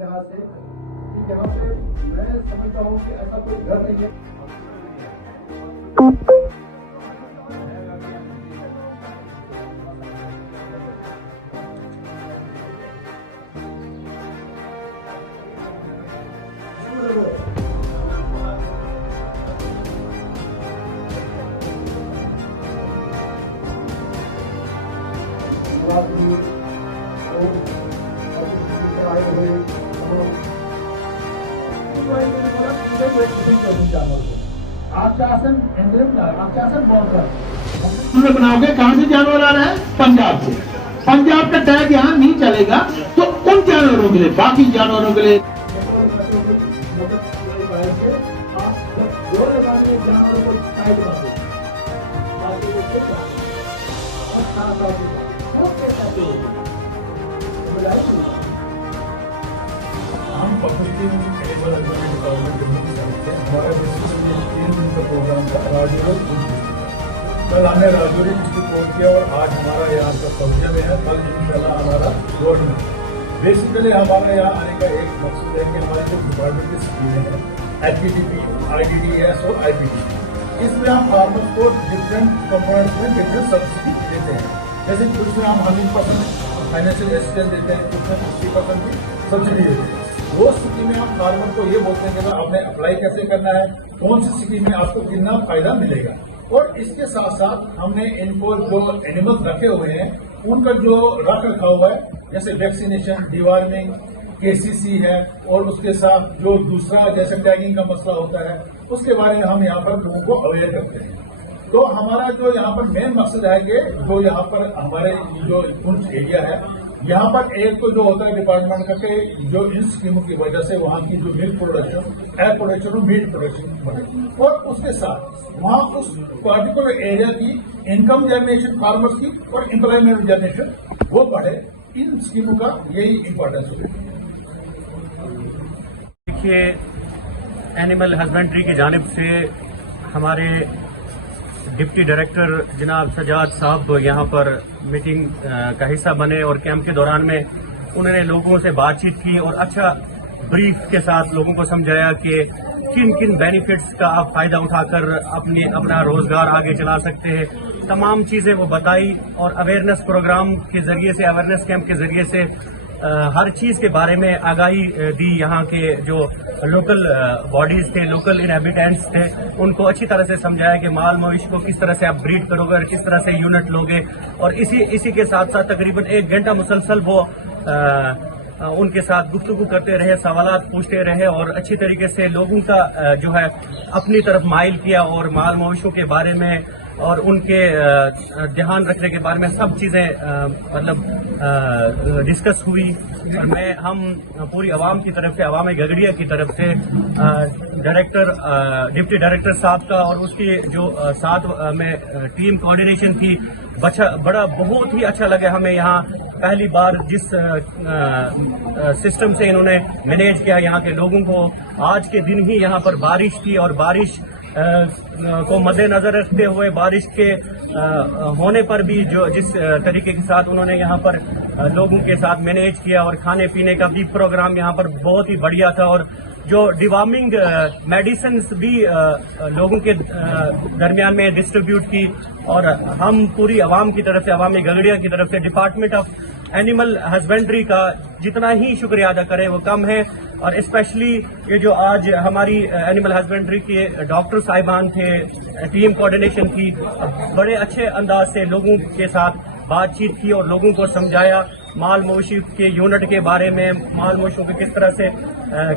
لحاظ سے کہ یہاں پہ میں سمجھتا ہوں کہ ایسا کوئی گھر نہیں ہے. بناؤ گے کہاں سے جانور آ رہا ہے؟ پنجاب سے. پنجاب کا ٹیگ یہاں نہیں چلے گا تو ان جانوروں کے لیے باقی جانوروں کے لیے ہم پبلک ہمارا 3 دن کا پروگرام تھا. کل ہم نے راجوری ڈسٹرکٹ کیا اور آج ہمارا یہاں کا سبزیہ میں ہے. کل انشاءاللہ ہمارا روڈ میں. بیسیکلی ہمارا یہاں آنے کا ایک مقصد ہے کہ ہماری جو ڈپارٹمنٹ کی اسکیمیں ہیں LPDP, IDDS اور IPDP, اس میں ہم فارمرس کو ڈفرینٹ کمپوننٹس میں ڈفرینٹ سبسڈی دیتے ہیں. جیسے کچھ میں ہم 100% فائنینشیل اسسٹنس دیتے ہیں, کچھ میں 60% بھی سبسڈی دیتے ہیں. وہ اسکیمیں ہم فارمر کو یہ بولتے ہیں کہ آپ نے اپلائی کیسے کرنا ہے, کون سی اسکیم میں آپ کو کتنا فائدہ ملے گا. اور اس کے ساتھ ساتھ ہم نے ان کو جو اینیمل رکھے ہوئے ہیں ان کا جو رکھ رکھا ہوا ہے, جیسے ویکسینیشن, ڈیوارمنگ, KCC ہے, اور اس کے ساتھ جو دوسرا جیسے ٹیگنگ کا مسئلہ ہوتا ہے اس کے بارے میں ہم یہاں پر لوگوں کو اویئر کرتے ہیں. تو ہمارا جو یہاں پر مین مقصد ہے کہ جو یہاں پر ہمارے جو پنچ ایریا ہے یہاں پر ایک تو جو ہوتا ہے ڈپارٹمنٹ کا کہ جو ان اسکیموں کی وجہ سے وہاں کی جو ملک پروڈکشن, ایگ پروڈکشن اور میٹ پروڈکشن بڑھے, اور اس کے ساتھ وہاں اس پرٹیکولر ایریا کی انکم جنریشن فارمرس کی اور امپلائمنٹ جنریشن وہ بڑھے. ان اسکیموں کا یہی امپورٹینس ہے. دیکھیے, اینیمل ہسبینڈری کی جانب سے ہمارے ڈپٹی ڈائریکٹر جناب سجاد صاحب یہاں پر میٹنگ کا حصہ بنے اور کیمپ کے دوران میں انہوں نے لوگوں سے بات چیت کی اور اچھا بریف کے ساتھ لوگوں کو سمجھایا کہ کن کن بینیفٹس کا آپ فائدہ اٹھا کر اپنا روزگار آگے چلا سکتے ہیں. تمام چیزیں وہ بتائی اور اویئرنیس پروگرام کے ذریعے سے, اویئرنیس کیمپ کے ذریعے سے ہر چیز کے بارے میں آگاہی دی. یہاں کے جو لوکل باڈیز تھے, لوکل انہیبیٹینٹس تھے, ان کو اچھی طرح سے سمجھایا کہ مال مویش کو کس طرح سے آپ بریڈ کرو گے اور کس طرح سے یونٹ لوگے. اور اسی کے ساتھ ساتھ تقریباً 1 گھنٹہ مسلسل وہ ان کے ساتھ گفتگو کرتے رہے, سوالات پوچھتے رہے اور اچھی طریقے سے لوگوں کا جو ہے اپنی طرف مائل کیا اور مال مویشوں کے بارے میں اور ان کے دھیان رکھنے کے بارے میں سب چیزیں مطلب ڈسکس ہوئی. ہم پوری عوام کی طرف سے, عوام گگڑیا کی طرف سے ڈپٹی ڈائریکٹر صاحب کا اور اس کی جو ساتھ میں ٹیم کوآرڈینیشن تھی, بہت ہی اچھا لگا ہمیں. یہاں پہلی بار جس سسٹم سے انہوں نے مینیج کیا یہاں کے لوگوں کو, آج کے دن ہی یہاں پر بارش تھی اور بارش کو مد نظر رکھتے ہوئے بارش کے ہونے پر بھی جس طریقے کے ساتھ انہوں نے یہاں پر لوگوں کے ساتھ مینیج کیا اور کھانے پینے کا بھی پروگرام یہاں پر بہت ہی بڑھیا تھا. اور جو ڈیوارمنگ میڈیسنز بھی لوگوں کے درمیان میں ڈسٹریبیوٹ کی. اور ہم پوری عوام کی طرف سے, عوام گگڑیا کی طرف سے ڈپارٹمنٹ آف اینیمل ہسبینڈری کا جتنا ہی شکریہ ادا کرے وہ کم ہے. اور اسپیشلی یہ جو آج ہماری اینیمل ہسبینڈری کے ڈاکٹر صاحبان تھے, ٹیم کوآرڈینیشن کی, بڑے اچھے انداز سے لوگوں کے ساتھ بات چیت کی اور لوگوں کو سمجھایا مال مویشی کے یونٹ کے بارے میں, مال مویشوں کو کس طرح سے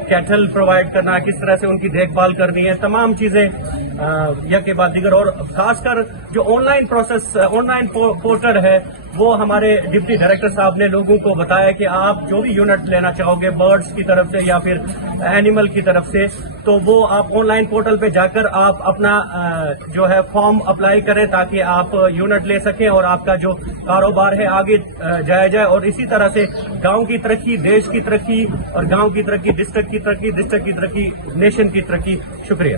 کیٹل پرووائڈ کرنا ہے, کس طرح سے ان کی دیکھ بھال کرنی ہے, تمام چیزیں یک کے بعد دیگر. اور خاص کر جو on line process, on line portal ہے وہ ہمارے ڈپٹی ڈائریکٹر صاحب نے لوگوں کو بتایا کہ آپ جو بھی یونٹ لینا چاہو گے برڈز کی طرف سے یا پھر اینیمل کی طرف سے, تو وہ آپ آن لائن پورٹل پہ جا کر آپ اپنا جو ہے فارم اپلائی کریں تاکہ آپ یونٹ لے سکیں اور آپ کا جو کاروبار ہے آگے جایا جائے. اور اسی طرح سے گاؤں کی ترقی, دیش کی ترقی, اور گاؤں کی ترقی ڈسٹرکٹ کی ترقی, ڈسٹرکٹ کی ترقی نیشن کی ترقی. شکریہ.